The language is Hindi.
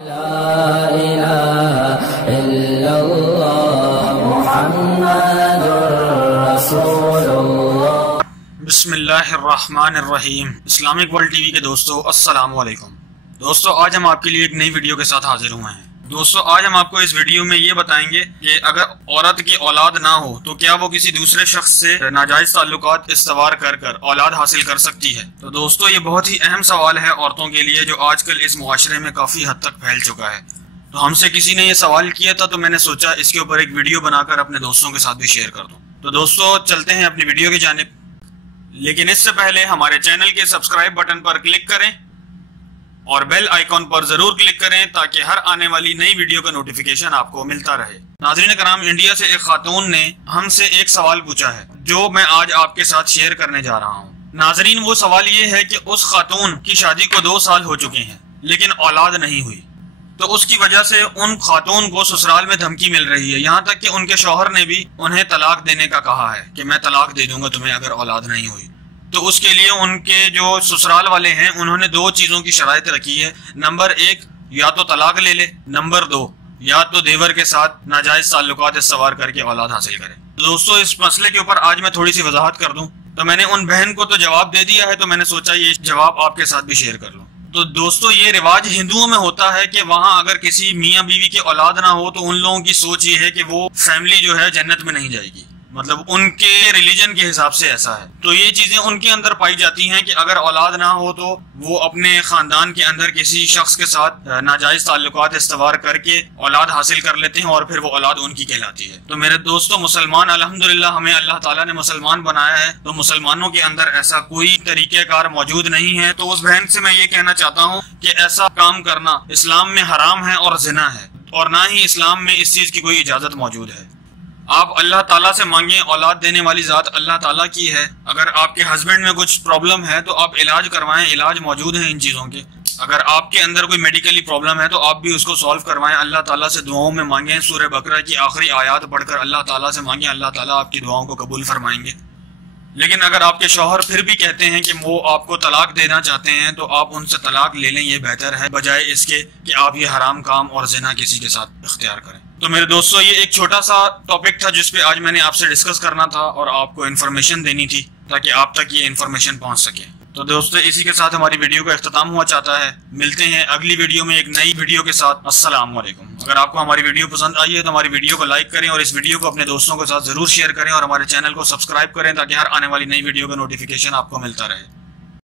ला इलाहा इल्लल्लाह मुहम्मदुर रसूलुल्लाह। बिस्मिल्लाहिर्रहमानिर्रहीम। इस्लामिक वर्ल्ड टीवी के दोस्तों अस्सलाम वालेकुम। दोस्तों, आज हम आपके लिए एक नई वीडियो के साथ हाजिर हुए हैं। दोस्तों, आज हम आपको इस वीडियो में ये बताएंगे कि अगर औरत की औलाद ना हो तो क्या वो किसी दूसरे शख्स से नाजायज ताल्लुकात इस्तवार कर औलाद हासिल कर सकती है। तो दोस्तों, ये बहुत ही अहम सवाल है औरतों के लिए, जो आजकल इस मुआशरे में काफी हद तक फैल चुका है। तो हमसे किसी ने ये सवाल किया था, तो मैंने सोचा इसके ऊपर एक वीडियो बनाकर अपने दोस्तों के साथ भी शेयर कर दूं। तो दोस्तों, चलते हैं अपनी वीडियो की जानिब। लेकिन इससे पहले हमारे चैनल के सब्सक्राइब बटन पर क्लिक करें और बेल आइकॉन पर जरूर क्लिक करें ताकि हर आने वाली नई वीडियो का नोटिफिकेशन आपको मिलता रहे। नाज़रीन कराम, इंडिया से एक खातून ने हमसे एक सवाल पूछा है जो मैं आज आपके साथ शेयर करने जा रहा हूँ। नाज़रीन, वो सवाल ये है कि उस खातून की शादी को 2 साल हो चुके हैं लेकिन औलाद नहीं हुई। तो उसकी वजह से उन खातून को ससुराल में धमकी मिल रही है, यहाँ तक कि उनके शौहर ने भी उन्हें तलाक देने का कहा है कि मैं तलाक दे दूंगा तुम्हें अगर औलाद नहीं हुई। तो उसके लिए उनके जो ससुराल वाले हैं उन्होंने 2 चीजों की शराइत रखी है। नंबर 1, या तो तलाक ले ले। नंबर 2, या तो देवर के साथ नाजायज ताल्लुकात इस्तवार करके औलाद हासिल करे। दोस्तों, इस मसले के ऊपर आज मैं थोड़ी सी वजाहत कर दूं। तो मैंने उन बहन को तो जवाब दे दिया है, तो मैंने सोचा ये जवाब आपके साथ भी शेयर कर लूं। तो दोस्तों, ये रिवाज हिंदुओं में होता है कि वहां अगर किसी मियाँ बीवी की औलाद ना हो तो उन लोगों की सोच ये है कि वो फैमिली जो है जन्नत में नहीं जाएगी। मतलब उनके रिलीजन के हिसाब से ऐसा है। तो ये चीजें उनके अंदर पाई जाती हैं कि अगर औलाद ना हो तो वो अपने खानदान के अंदर किसी शख्स के साथ नाजायज ताल्लुकात इस्तवार करके औलाद हासिल कर लेते हैं और फिर वो औलाद उनकी कहलाती है। तो मेरे दोस्तों, मुसलमान अल्हम्दुलिल्लाह हमें अल्लाह ताला ने मुसलमान बनाया है, तो मुसलमानों के अंदर ऐसा कोई तरीकेकार मौजूद नहीं है। तो उस बहन से मैं ये कहना चाहता हूँ कि ऐसा काम करना इस्लाम में हराम है और जिना है, और ना ही इस्लाम में इस चीज की कोई इजाजत मौजूद है। आप अल्लाह ताला से मांगे, औलाद देने वाली जात अल्लाह ताला की है। अगर आपके हस्बैंड में कुछ प्रॉब्लम है तो आप इलाज करवाएं, इलाज मौजूद है इन चीज़ों के। अगर आपके अंदर कोई मेडिकली प्रॉब्लम है तो आप भी उसको सॉल्व करवाएं, अल्लाह ताला से दुआओं में मांगे। सूरह बकरा की आखिरी आयत पढ़कर अल्लाह ताला से मांगे, अल्लाह ताला आपकी दुआओं को कबूल फरमाएंगे। लेकिन अगर आपके शौहर फिर भी कहते हैं कि वो आपको तलाक देना चाहते हैं तो आप उनसे तलाक ले लें, ये बेहतर है बजाय इसके कि आप ये हराम काम और जिना किसी के साथ इख्तियार करें। तो मेरे दोस्तों, ये एक छोटा सा टॉपिक था जिसपे आज मैंने आपसे डिस्कस करना था और आपको इन्फॉर्मेशन देनी थी ताकि आप तक ये इन्फॉर्मेशन पहुंच सके। तो दोस्तों, इसी के साथ हमारी वीडियो का इख्तिताम हुआ चाहता है। मिलते हैं अगली वीडियो में एक नई वीडियो के साथ। अस्सलाम वालेकुम। अगर आपको हमारी वीडियो पसंद आई है तो हमारी वीडियो को लाइक करें और इस वीडियो को अपने दोस्तों के साथ जरूर शेयर करें और हमारे चैनल को सब्सक्राइब करें ताकि हर आने वाली नई वीडियो का नोटिफिकेशन आपको मिलता रहे।